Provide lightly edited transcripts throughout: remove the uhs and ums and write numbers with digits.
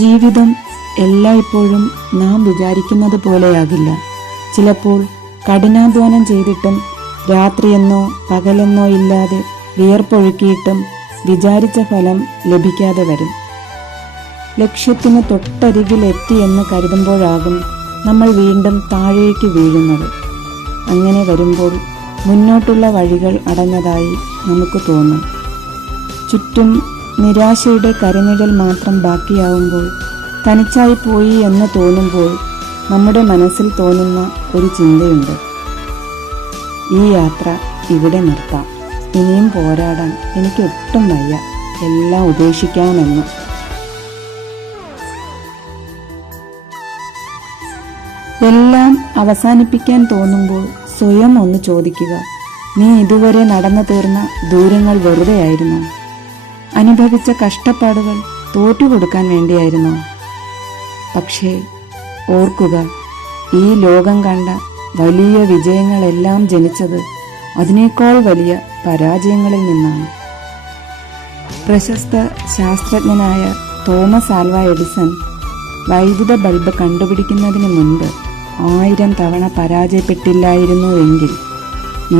ജീവിതം എല്ലായ്പ്പോഴും നാം വിചാരിക്കുന്നത് പോലെയാകില്ല. ചിലപ്പോൾ കഠിനാധ്വാനം ചെയ്തിട്ടും രാത്രിയെന്നോ പകലെന്നോ ഇല്ലാതെ വിയർപ്പൊഴുക്കിയിട്ടും വിചാരിച്ച ഫലം ലഭിക്കാതെ വരും. ലക്ഷ്യത്തിന് തൊട്ടരികിൽ എത്തിയെന്ന് കരുതുമ്പോഴാകും നമ്മൾ വീണ്ടും താഴേക്ക് വീഴുന്നത്. അങ്ങനെ വരുമ്പോൾ മുന്നോട്ടുള്ള വഴികൾ അടഞ്ഞതായി നമുക്ക് തോന്നും. ചുറ്റും നിരാശയുടെ കരനിഴൽ മാത്രം ബാക്കിയാവുമ്പോൾ, തനിച്ചായി പോയി എന്ന് തോന്നുമ്പോൾ നമ്മുടെ മനസ്സിൽ തോന്നുന്ന ഒരു ചിന്തയുണ്ട്: ഈ യാത്ര ഇവിടെ നിർത്താം, ഇനിയും പോരാടാൻ എനിക്കൊട്ടും വയ്യ, എല്ലാം ഉപേക്ഷിക്കാമെന്ന്. എല്ലാം അവസാനിപ്പിക്കാൻ തോന്നുമ്പോൾ സ്വയം ഒന്ന് ചോദിക്കുക: നീ ഇതുവരെ നടന്നു തീർന്ന ദൂരങ്ങൾ വെറുതെയായിരുന്നോ? അനുഭവിച്ച കഷ്ടപ്പാടുകൾ തോറ്റുകൊടുക്കാൻ വേണ്ടിയായിരുന്നോ? പക്ഷേ ഓർക്കുക, ഈ ലോകം കണ്ട വലിയ വിജയങ്ങളെല്ലാം ജനിച്ചത് അതിനേക്കാൾ വലിയ പരാജയങ്ങളിൽ നിന്നാണ്. പ്രശസ്ത ശാസ്ത്രജ്ഞനായ തോമസ് ആൽവ എഡിസൺ വൈദ്യുത ബൾബ് കണ്ടുപിടിക്കുന്നതിന് മുൻപ് 1000 തവണ പരാജയപ്പെട്ടില്ലായിരുന്നു എങ്കിൽ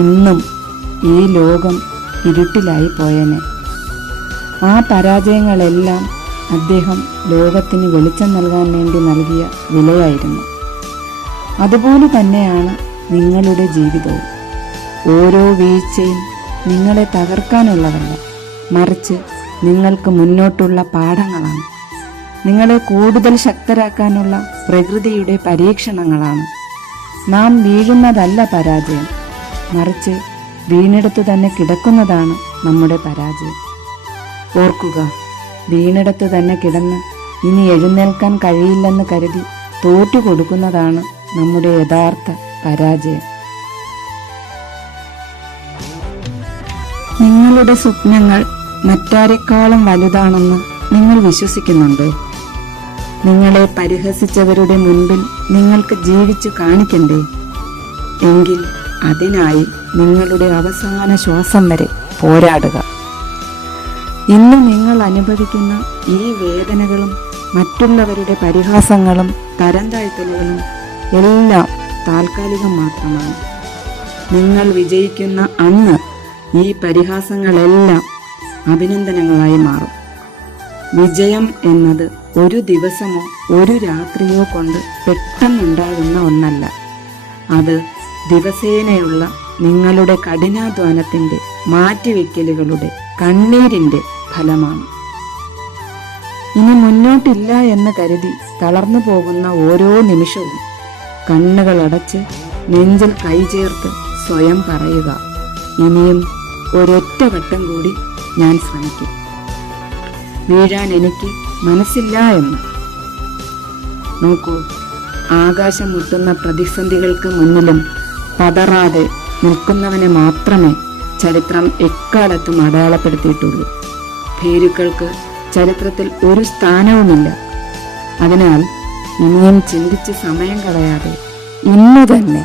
ഇന്നും ഈ ലോകം ഇരുട്ടിലായി പോയേനെ. ആ പരാജയങ്ങളെല്ലാം അദ്ദേഹം ലോകത്തിന് വെളിച്ചം നൽകാൻ വേണ്ടി നൽകിയ വിലയായിരുന്നു. അതുപോലെ തന്നെയാണ് നിങ്ങളുടെ ജീവിതവും. ഓരോ വീഴ്ചയും നിങ്ങളെ തകർക്കാനുള്ളതല്ല, മറിച്ച് നിങ്ങൾക്ക് മുന്നോട്ടുള്ള പാഠങ്ങളാണ്. നിങ്ങളെ കൂടുതൽ ശക്തരാക്കാനുള്ള പ്രകൃതിയുടെ പരീക്ഷണങ്ങളാണ്. നാം വീഴുന്നതല്ല പരാജയം, മറിച്ച് വീണിടത്ത് തന്നെ കിടക്കുന്നതാണ് നമ്മുടെ പരാജയം. ഓർക്കുക, വീണിടത്ത് തന്നെ കിടന്ന് ഇനി എഴുന്നേൽക്കാൻ കഴിയില്ലെന്ന് കരുതി തോറ്റുകൊടുക്കുന്നതാണ് നമ്മുടെ യഥാർത്ഥ പരാജയം. നിങ്ങളുടെ സ്വപ്നങ്ങൾ മറ്റാരെക്കാളും വലുതാണെന്ന് നിങ്ങൾ വിശ്വസിക്കുന്നുണ്ടോ? നിങ്ങളെ പരിഹസിച്ചവരുടെ മുൻപിൽ നിങ്ങൾക്ക് ജീവിച്ചു കാണിക്കണ്ടേ? എങ്കിൽ അതിനായി നിങ്ങളുടെ അവസാന ശ്വാസം വരെ പോരാടുക. ഇന്ന് നിങ്ങൾ അനുഭവിക്കുന്ന ഈ വേദനകളും മറ്റുള്ളവരുടെ പരിഹാസങ്ങളും തരംതാഴ്ത്തലുകളും എല്ലാം താൽക്കാലികം മാത്രമാണ്. നിങ്ങൾ വിജയിക്കുന്ന അന്ന് ഈ പരിഹാസങ്ങളെല്ലാം അഭിനന്ദനങ്ങളായി മാറും. വിജയം എന്നത് ഒരു ദിവസമോ ഒരു രാത്രിയോ കൊണ്ട് പെട്ടെന്നുണ്ടാകുന്ന ഒന്നല്ല. അത് ദിവസേനയുള്ള നിങ്ങളുടെ കഠിനാധ്വാനത്തിൻ്റെ, മാറ്റിവെക്കലുകളുടെ, കണ്ണീരിൻ്റെ ഫലമാണ്. ഇനി മുന്നോട്ടില്ല എന്ന് കരുതി തളർന്നു പോകുന്ന ഓരോ നിമിഷവും കണ്ണുകളടച്ച് നെഞ്ചിൽ കൈചേർത്ത് സ്വയം പറയുക: ഇനിയും ഒരൊറ്റ വട്ടം കൂടി ഞാൻ ശ്രമിക്കും. വീഴാൻ എനിക്ക് മനസ്സില്ല എന്ന്. നോക്കൂ, ആകാശം മുട്ടുന്ന പ്രതിസന്ധികൾക്ക് മുന്നിലും പതറാതെ നിൽക്കുന്നവനെ മാത്രമേ ചരിത്രം എക്കാലത്തും അടയാളപ്പെടുത്തിയിട്ടുള്ളൂ. ഭീരുക്കൾക്ക് ചരിത്രത്തിൽ ഒരു സ്ഥാനവുമില്ല. അതിനാൽ ഇനിയും ചിന്തിച്ച് സമയം കളയാതെ ഇന്ന് തന്നെ,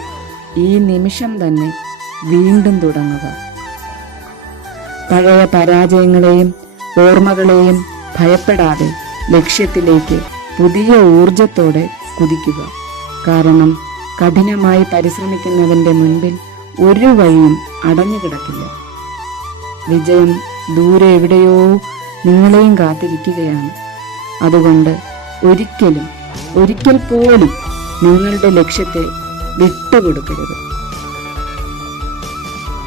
ഈ നിമിഷം തന്നെ വീണ്ടും തുടങ്ങുക. പഴയ പരാജയങ്ങളെയും ഓർമ്മകളെയും ഭയപ്പെടാതെ ലക്ഷ്യത്തിലേക്ക് പുതിയ ഊർജത്തോടെ കുതിക്കുക. കാരണം കഠിനമായി പരിശ്രമിക്കുന്നവന്റെ മുൻപിൽ ഒരു വഴിയും അടഞ്ഞു കിടക്കില്ല. വിജയം ദൂരെ എവിടെയോ നിങ്ങളെയും കാത്തിരിക്കുകയാണ്. അതുകൊണ്ട് ഒരിക്കൽ പോലും നിങ്ങളുടെ ലക്ഷ്യത്തെ വിട്ടുകൊടുക്കരുത്.